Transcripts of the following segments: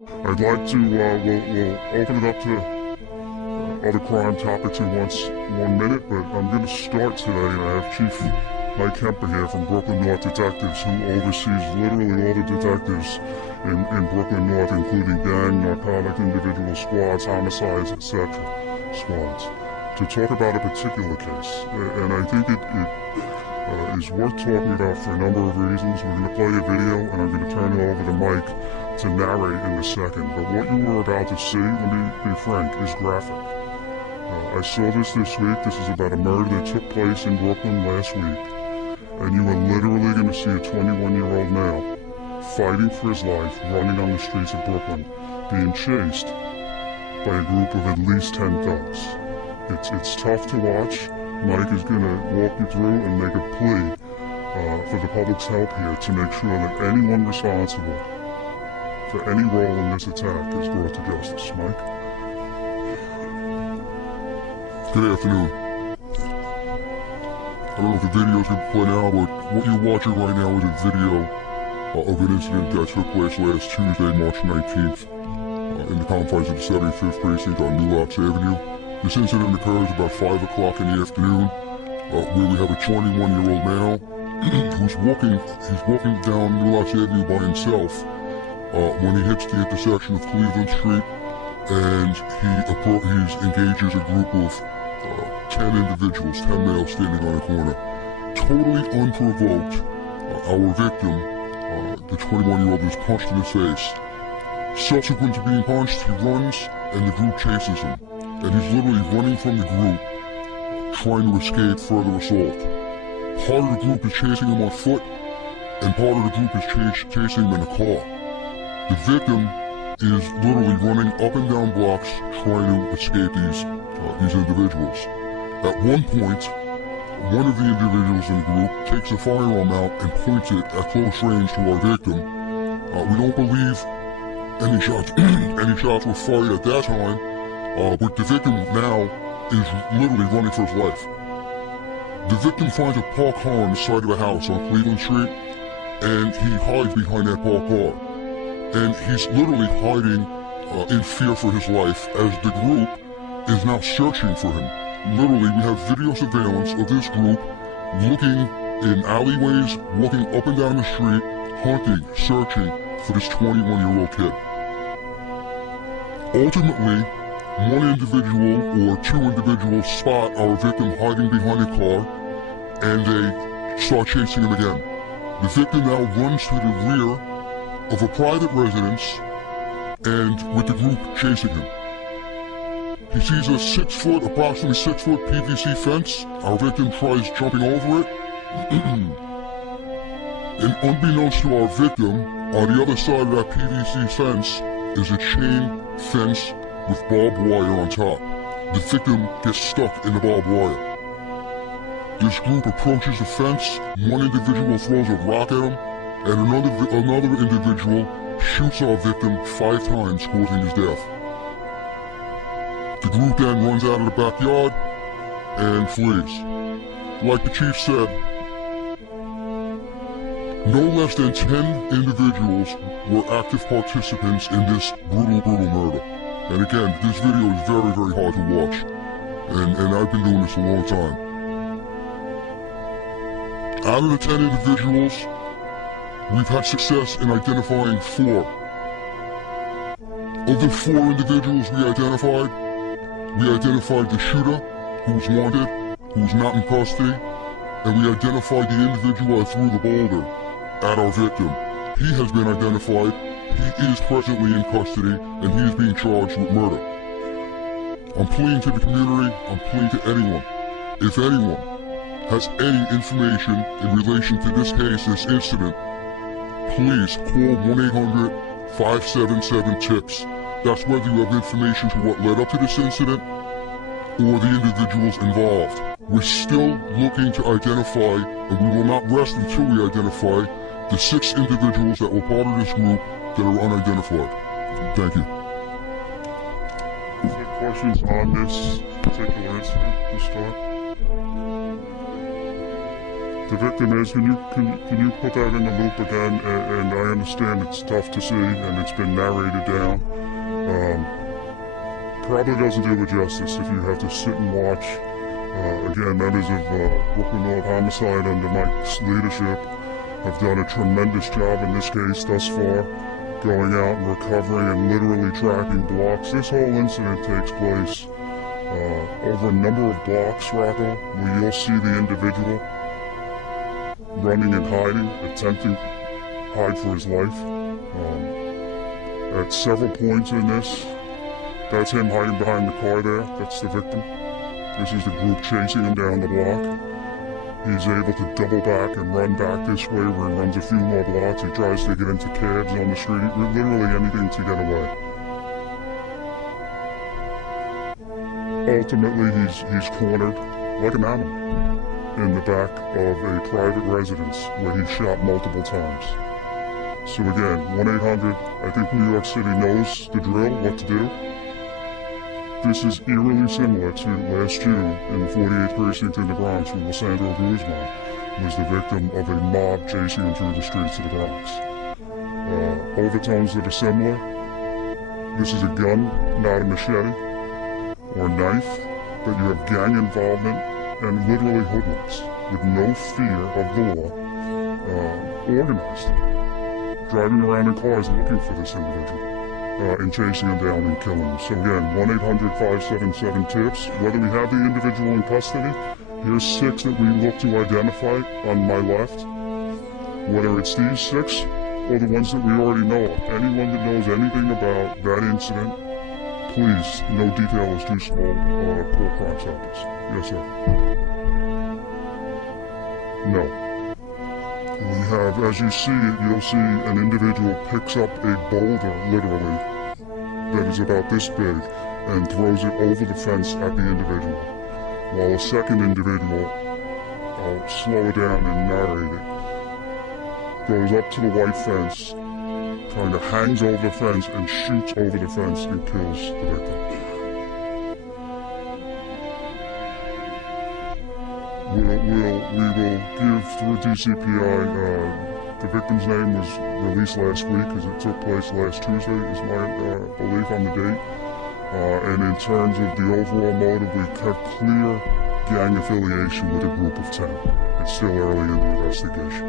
I'd like to, we'll open it up to other crime topics in 1 minute, but I'm going to start today, and I have Chief Mike Kemper here from Brooklyn North Detectives, who oversees literally all the detectives in Brooklyn North, including gang, narcotic, individual squads, homicides, etc. squads, to talk about a particular case. And I think it is worth talking about for a number of reasons. We're going to play a video, and I'm going to turn it over to Mike to narrate in a second. But what you were about to see, let me be frank, is graphic. I saw this week. This is about a murder that took place in Brooklyn last week. And you are literally going to see a 21-year-old male fighting for his life, running on the streets of Brooklyn, being chased by a group of at least 10 thugs. It's tough to watch. Mike is going to walk you through and make a plea for the public's help here to make sure that anyone responsible for any role in this attack is brought to justice. Mike? Good afternoon. I don't know if the video's going to play now, but what you're watching right now is a video of an incident that took place last Tuesday, March 19th, in the confines of the 75th Precinct on New Lots Avenue. This incident occurs about 5 o'clock in the afternoon, where we have a 21-year-old male who's walking down New Lots Avenue by himself when he hits the intersection of Cleveland Street, and he engages a group of 10 individuals, 10 males standing on a corner. Totally unprovoked, our victim, the 21-year-old, is punched in the face. Subsequent to being punched, he runs, and the group chases him. And he's literally running from the group, trying to escape further assault. Part of the group is chasing him on foot, and part of the group is chasing him in a car. The victim is literally running up and down blocks, trying to escape these individuals. At one point, one of the individuals in the group takes a firearm out and points it at close range to our victim. We don't believe any shots were fired at that time, but the victim now is literally running for his life. The victim finds a parked car on the side of a house on Cleveland Street, and he hides behind that parked car. And he's literally hiding in fear for his life as the group is now searching for him. Literally, we have video surveillance of this group looking in alleyways, walking up and down the street, hunting, searching for this 21-year-old kid. Ultimately, one individual or two individuals spot our victim hiding behind a car, and they start chasing him again. The victim now runs to the rear of a private residence, and with the group chasing him. He sees a approximately 6 foot PVC fence. Our victim tries jumping over it. And unbeknownst to our victim, on the other side of that PVC fence is a chain fence with barbed wire on top. The victim gets stuck in the barbed wire. This group approaches the fence. One individual throws a rock at him, and another individual shoots our victim 5 times, causing his death. The group then runs out of the backyard and flees. Like the chief said, no less than 10 individuals were active participants in this brutal murder. And again, this video is very, very hard to watch. And I've been doing this a long time. Out of the 10 individuals, we've had success in identifying 4. Of the 4 individuals we identified the shooter, who was wanted, who was not in custody, and we identified the individual that threw the boulder at our victim. He has been identified. He is presently in custody, and he is being charged with murder. I'm pleading to the community, I'm pleading to anyone. If anyone has any information in relation to this case, this incident, please call 1-800-577-TIPS. That's whether you have information to what led up to this incident or the individuals involved. We're still looking to identify, and we will not rest until we identify the 6 individuals that were part of this group that are unidentified. Thank you. Is there questions on this particular incident to start? the victim is. Can you put that in the loop again? And I understand it's tough to see, and it's been narrated down. Probably doesn't do it justice if you have to sit and watch. Again, members of Brooklyn North Homicide under Mike's leadership have done a tremendous job in this case thus far, going out and recovering and literally tracking blocks. This whole incident takes place over a number of blocks, Rocco, where you'll see the individual running and hiding, attempting to hide for his life. At several points in this, that's him hiding behind the car there. That's the victim. This is the group chasing him down the block. He's able to double back and run back this way where he runs a few more blocks. He tries to get into cabs on the street, literally anything to get away. Ultimately, he's cornered like an animal in the back of a private residence where he's shot multiple times. So again, 1-800, I think New York City knows the drill, what to do. This is eerily similar to last June in the 48th precinct in the Bronx when Lissandro Guzman was the victim of a mob chasing him through the streets of the Bronx. Overtones that are similar. This is a gun, not a machete or a knife, but you have gang involvement and literally hoodlums with no fear of the law, organized, driving around in cars looking for this individual. And chasing him down and killing him. So again, 1-800-577-TIPS. Whether we have the individual in custody, here's 6 that we look to identify on my left. Whether it's these 6 or the ones that we already know of. Anyone that knows anything about that incident, please, no detail is too small. Call Crime Stoppers. Yes, sir. No. We have, as you see it, you'll see an individual picks up a boulder, literally, that is about this big, and throws it over the fence at the individual. While a second individual, I'll slow it down and narrate it, goes up to the white fence, kind of hangs over the fence and shoots over the fence and kills the victim. We will give through DCPI, the victim's name was released last week because it took place last Tuesday, is my belief on the date. And in terms of the overall motive, we kept clear gang affiliation with a group of 10. It's still early in the investigation.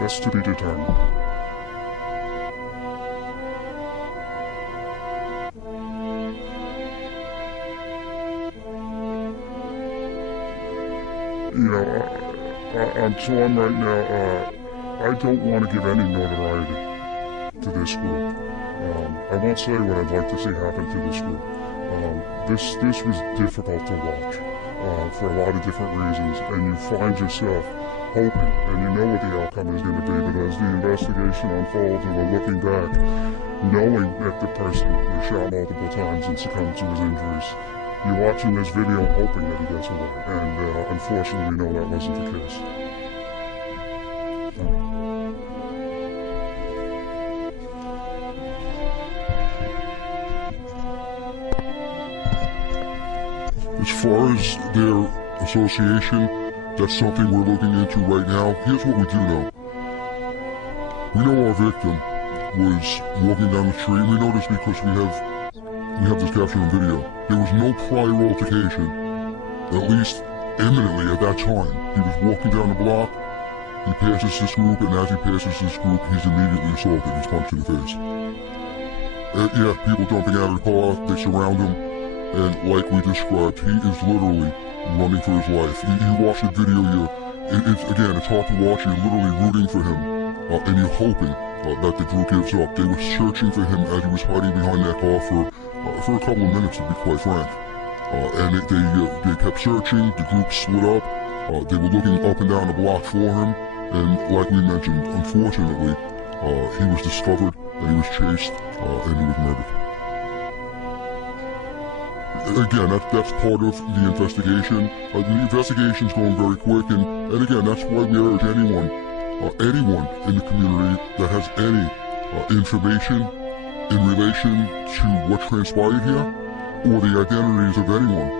That's to be determined. You know, I'm torn right now. I don't want to give any notoriety to this group. I won't say what I'd like to see happen to this group. This was difficult to watch for a lot of different reasons, and you find yourself hoping, and you know what the outcome is going to be, but as the investigation unfolds and we're looking back, knowing that the person was shot multiple times and succumbed to his injuries, you're watching this video and hoping that he gets away, and unfortunately we know that wasn't the case. As far as their association, that's something we're looking into right now. Here's what we do know. We know our victim was walking down the street. We know this because we have this captured on video. There was no prior altercation, at least imminently at that time. He was walking down the block, he passes this group, and as he passes this group, he's immediately assaulted. He's punched in the face. Yeah, people jumping out of the car, they surround him, and like we described, he is literally running for his life. You watch the video here, it's hard to watch. You're literally rooting for him, and you're hoping that the group gives up. They were searching for him as he was hiding behind that car for a couple of minutes, to be quite frank. And they kept searching, the group split up, they were looking up and down the block for him, and like we mentioned, unfortunately, he was discovered, and he was chased, and he was murdered. Again, that's part of the investigation. The investigation's going very quick, and again, that's why we urge anyone in the community that has any information in relation to what transpired here, or the identities of anyone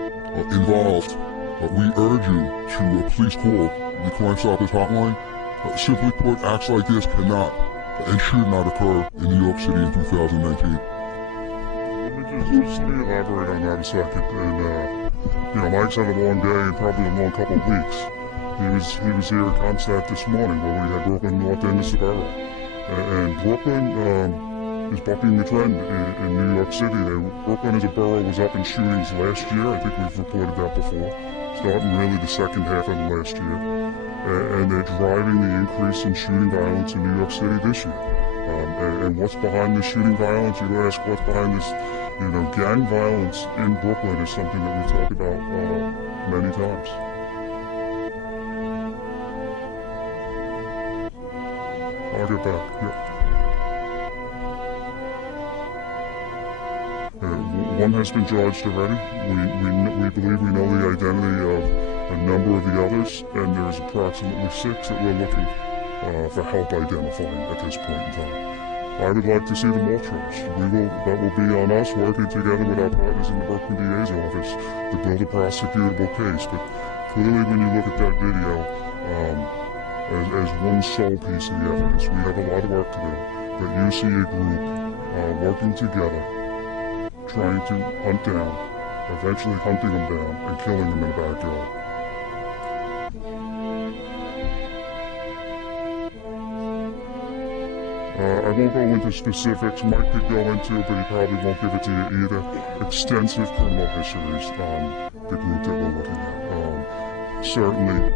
involved, We urge you to please call the Crime Stoppers hotline. Simply put, acts like this cannot and should not occur in New York City in 2019. Just let me elaborate on that a second. And, Mike's had a long day and probably a long couple of weeks. He was here at Comstock this morning where we had Brooklyn North End as the borough. And Brooklyn is bucking the trend in New York City. Brooklyn as a borough was up in shootings last year. I think we've reported that before. Starting really the second half of the last year. And they're driving the increase in shooting violence in New York City this year. And what's behind this shooting violence? You ask what's behind this, gang violence in Brooklyn is something that we talk about many times. I'll get back, yeah. One has been charged already. We believe we know the identity of a number of the others, and there's approximately 6 that we're looking for help identifying at this point in time. I would like to see them all charged. That will be on us working together with our partners in the Brooklyn DA's office to build a prosecutable case. But clearly when you look at that video, as one sole piece of the evidence, we have a lot of work to do. But you see a group working together, trying to hunt down, eventually hunting them down and killing them in the backyard. I won't go into specifics. Mike could go into, but he probably won't give it to you either. Extensive criminal histories on the group that we're looking at. Certainly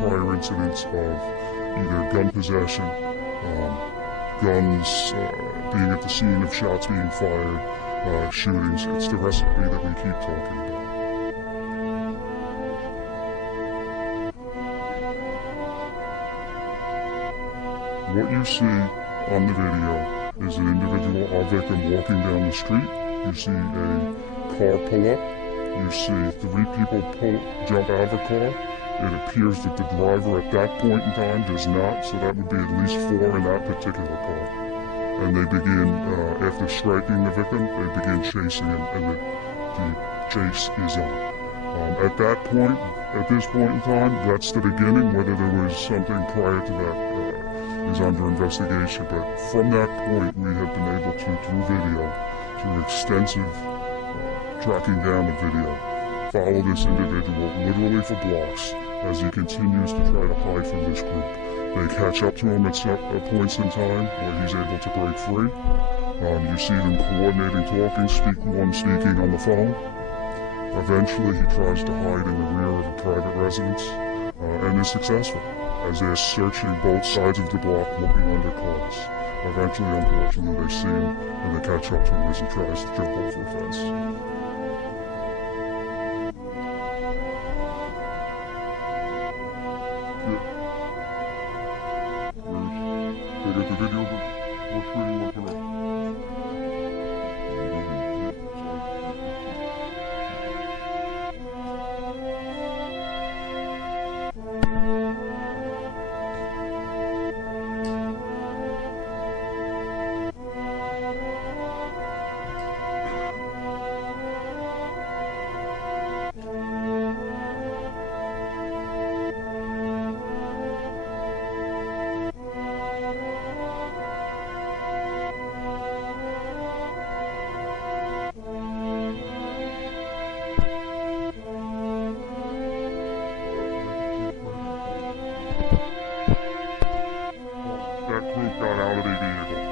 prior incidents of either gun possession, guns being at the scene of shots being fired, shootings. It's the recipe that we keep talking about. What you see on the video is an individual, our victim, walking down the street. You see a car pull up. You see 3 people jump out of a car. It appears that the driver at that point in time does not, so that would be at least 4 in that particular car. And they begin, after striking the victim, they begin chasing him, and the chase is on. At that point, at this point in time, that's the beginning. Whether there was something prior to that is under investigation, but from that point we have been able to, through video, through extensive tracking down the video, follow this individual literally for blocks as he continues to try to hide from this group. They catch up to him at points in time where he's able to break free. You see them coordinating, talking, speaking on the phone. Eventually he tries to hide in the rear of a private residence and is successful, as they're searching both sides of the block, looking under cars. Eventually, unfortunately, they see him and they catch up to him as he tries to jump over a fence. They get the video, but what screen you want to put up? Got out of the vehicle.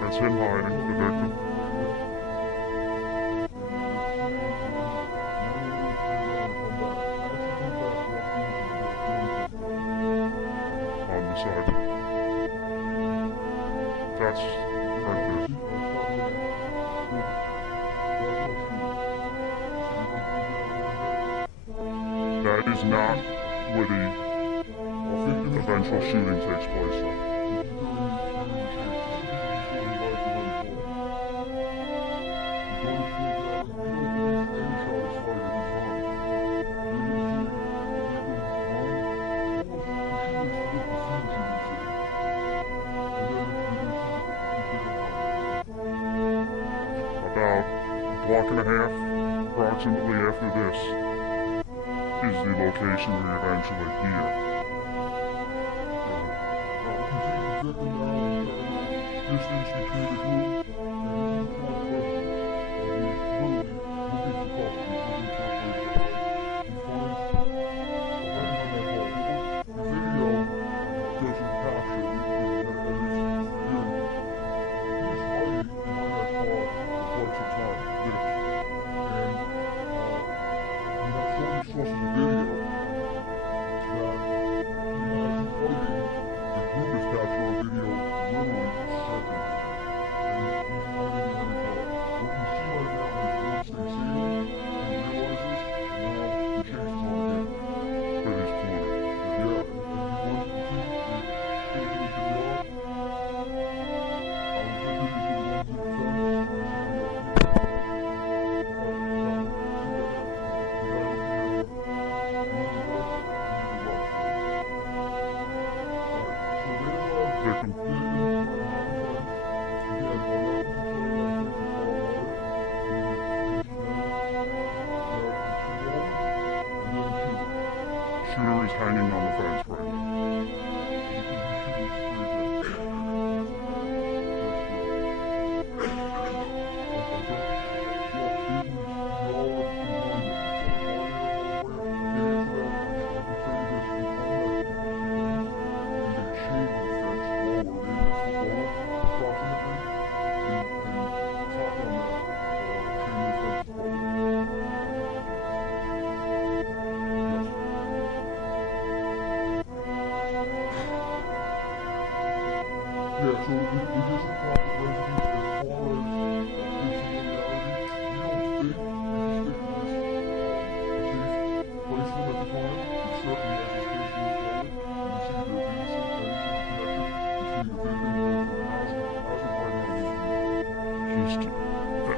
That's him hiding, the victim. On the side. That's right there. That is not where the eventual shooting takes place. About a block and a half approximately after this is the location we eventually hear. Distance between the group and Shooter is hanging on the fence right now. Yeah, so it is a private residence as far as his familiarity. We don't think he was safe placement at the time, but certainly as his case moves forward, we see there being some connection between the victim and the housing right now. Just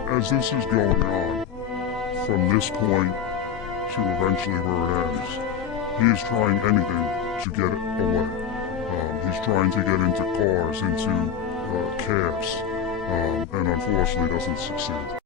as this is going on, from this point to eventually where it ends, he is trying anything to get away. He's trying to get into cars, into cabs, and unfortunately doesn't succeed.